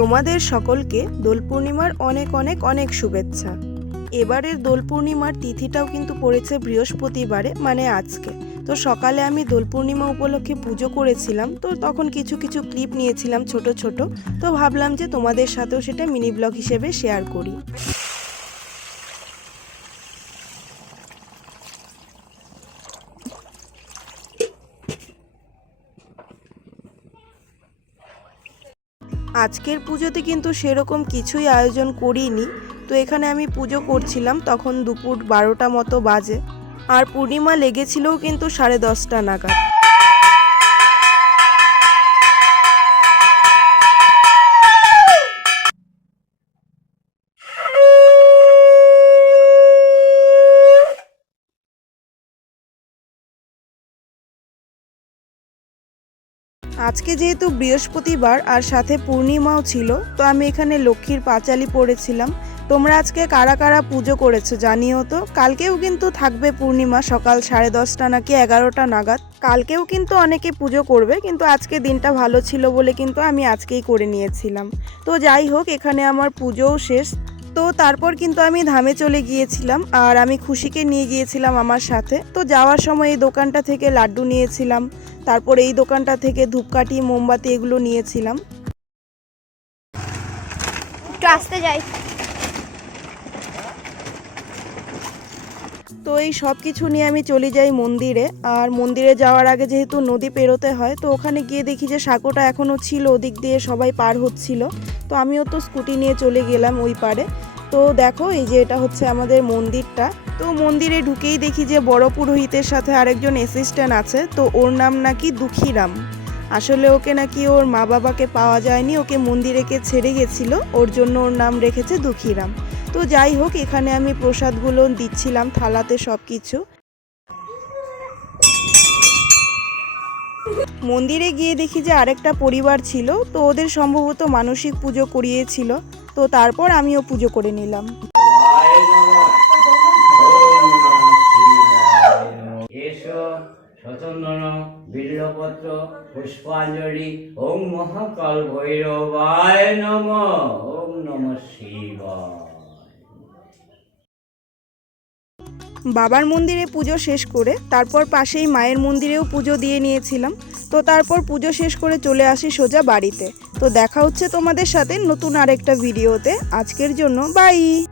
তোমাদের সকলকে দোল পূর্ণিমার অনেক অনেক অনেক শুভেচ্ছা। এবারের দোল পূর্ণিমার তিথিটাও কিন্তু পড়েছে বৃহস্পতিবারে, মানে আজকে। তো সকালে আমি দোল পূর্ণিমা উপলক্ষে পুজো করেছিলাম, তো তখন কিছু কিছু ক্লিপ নিয়েছিলাম ছোট ছোট। তো ভাবলাম যে তোমাদের সাথেও সেটা মিনি ব্লগ হিসেবে শেয়ার করি। আজকের পুজোতে কিন্তু সেরকম কিছুই আয়োজন করিনি। তো এখানে আমি পুজো করছিলাম, তখন দুপুর 12টা মতো বাজে, আর পূর্ণিমা লেগেছিলও কিন্তু 10:30 নাগাদ। আজকে যেহেতু বৃহস্পতিবার আর সাথে পূর্ণিমাও ছিল, তো আমি এখানে লক্ষ্মীর পাঁচালি পড়েছিলাম। তোমরা আজকে কারা কারা পুজো করেছো জানিও তো। কালকেও কিন্তু থাকবে পূর্ণিমা সকাল 10:30 নাকি 11টা নাগাদ। কালকেও কিন্তু অনেকে পুজো করবে, কিন্তু আজকে দিনটা ভালো ছিল বলে কিন্তু আমি আজকেই করে নিয়েছিলাম। তো যাই হোক, এখানে আমার পুজোও শেষ। তো তারপর কিন্তু আমি ধামে চলে গিয়েছিলাম, আর আমি খুশিকে নিয়ে গিয়েছিলাম আমার সাথে। তো যাওয়ার সময় এই দোকানটা থেকে লাড্ডু নিয়েছিলাম, তারপর এই দোকানটা থেকে ধূপকাঠি মোমবাতি এগুলো নিয়েছিলাম। আসতে যাই। তো এই সব কিছু নিয়ে আমি চলে যাই মন্দিরে। আর মন্দিরে যাওয়ার আগে যেহেতু নদী পেরোতে হয়, তো ওখানে গিয়ে দেখি যে সাঁকোটা এখনও ছিল, ওদিক দিয়ে সবাই পার হচ্ছিল। তো আমিও তো স্কুটি নিয়ে চলে গেলাম ওই পারে। তো দেখো, এই যে এটা হচ্ছে আমাদের মন্দিরটা। তো মন্দিরে ঢুকেই দেখি যে বড় পুরোহিতের সাথে আরেকজন অ্যাসিস্ট্যান্ট আছে। তো ওর নাম নাকি দুঃখীরাম। আসলে ওকে নাকি ওর মা বাবাকে পাওয়া যায়নি, ওকে মন্দিরেকে ছেড়ে গেছিল, ওর জন্য ওর নাম রেখেছে দুঃখীরাম। তো যাই হোক, এখানে আমি প্রসাদগুলো দিচ্ছিলাম থালাতে সব কিছু। মন্দিরে গিয়ে দেখি যে আরেকটা পরিবার ছিল, তো ওদের সম্ভবত মানসিক পুজো করিয়েছিল। তো তারপর আমিও পুজো করে নিলাম। বিল্লপত্র পুষ্পাঞ্জলি। ওম মহাকাল ভৈরবায় নমঃ। ওম নমঃ শিবায়। বাবার মন্দিরে পুজো শেষ করে তারপর পাশেই মায়ের মন্দিরেও পুজো দিয়ে নিয়েছিলাম। তো তারপর পুজো শেষ করে চলে আসি সোজা বাড়িতে। তো দেখা হচ্ছে তোমাদের সাথে নতুন আরেকটা ভিডিওতে। আজকের জন্য বাই।